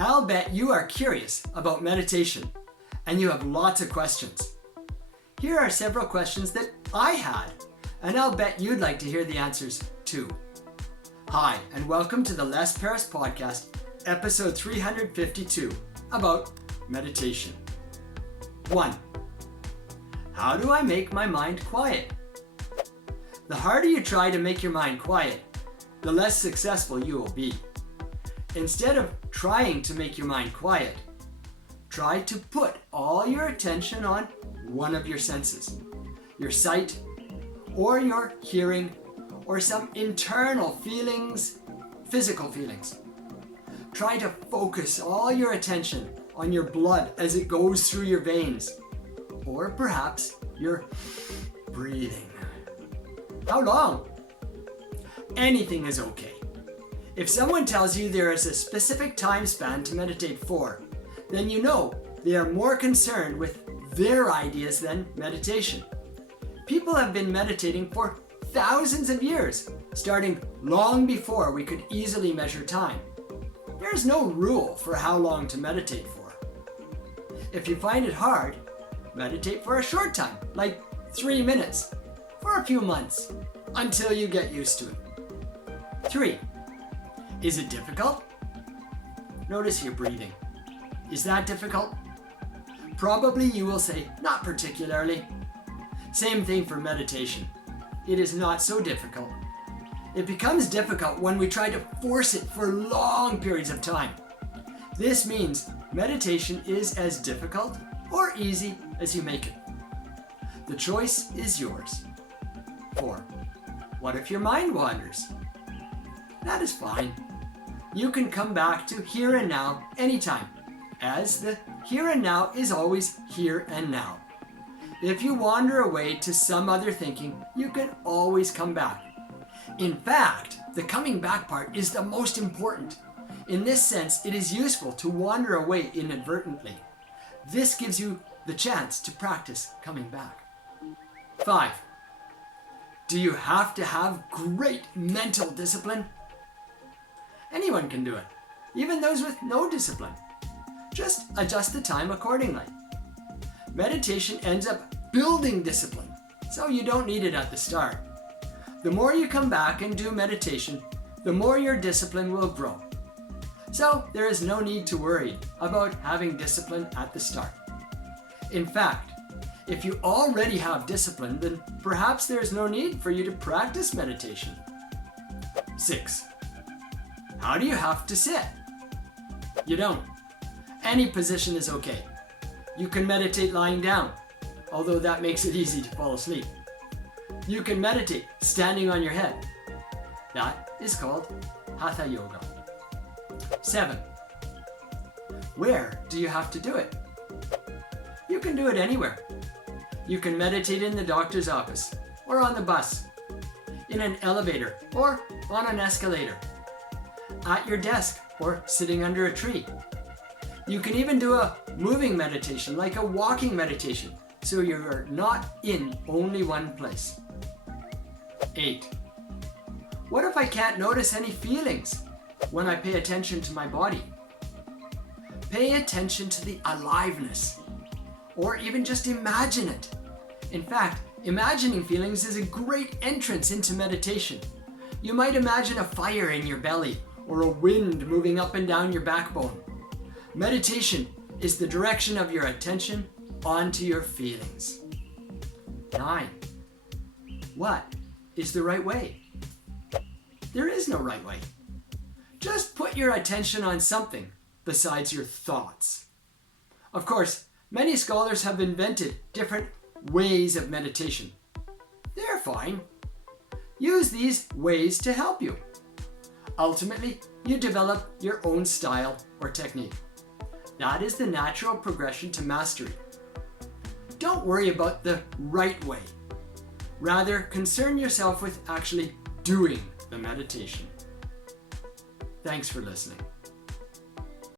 I'll bet you are curious about meditation and you have lots of questions. Here are several questions that I had, and I'll bet you'd like to hear the answers too. Hi, and welcome to the Les Paris Podcast, episode 352, about meditation. 1. How do I make my mind quiet? The harder you try to make your mind quiet, the less successful you will be. Instead of trying to make your mind quiet, try to put all your attention on one of your senses, your sight, or your hearing, or some internal feelings, physical feelings. Try to focus all your attention on your blood as it goes through your veins, or perhaps your breathing. How long? Anything is okay. If someone tells you there is a specific time span to meditate for, then you know they are more concerned with their ideas than meditation. People have been meditating for thousands of years, starting long before we could easily measure time. There is no rule for how long to meditate for. If you find it hard, meditate for a short time, like 3 minutes, for a few months, until you get used to it. 3. Is it difficult? Notice your breathing. Is that difficult? Probably you will say, not particularly. Same thing for meditation. It is not so difficult. It becomes difficult when we try to force it for long periods of time. This means meditation is as difficult or easy as you make it. The choice is yours. 4. What if your mind wanders? That is fine. You can come back to here and now anytime, as the here and now is always here and now. If you wander away to some other thinking, you can always come back. In fact, the coming back part is the most important. In this sense, it is useful to wander away inadvertently. This gives you the chance to practice coming back. 5. Do you have to have great mental discipline? Anyone can do it, even those with no discipline. Just adjust the time accordingly. Meditation ends up building discipline, so you don't need it at the start. The more you come back and do meditation, the more your discipline will grow. So there is no need to worry about having discipline at the start. In fact, if you already have discipline, then perhaps there is no need for you to practice meditation. 6. How do you have to sit? You don't. Any position is okay. You can meditate lying down, although that makes it easy to fall asleep. You can meditate standing on your head. That is called Hatha Yoga. 7. Where do you have to do it? You can do it anywhere. You can meditate in the doctor's office, or on the bus, in an elevator, or on an escalator, at your desk, or sitting under a tree. You can even do a moving meditation, like a walking meditation, so you're not in only one place. 8. What if I can't notice any feelings when I pay attention to my body? Pay attention to the aliveness, or even just imagine it. In fact, imagining feelings is a great entrance into meditation. You might imagine a fire in your belly, or a wind moving up and down your backbone. Meditation is the direction of your attention onto your feelings. 9. What is the right way? There is no right way. Just put your attention on something besides your thoughts. Of course, many scholars have invented different ways of meditation. They're fine. Use these ways to help you. Ultimately, you develop your own style or technique. That is the natural progression to mastery. Don't worry about the right way. Rather, concern yourself with actually doing the meditation. Thanks for listening.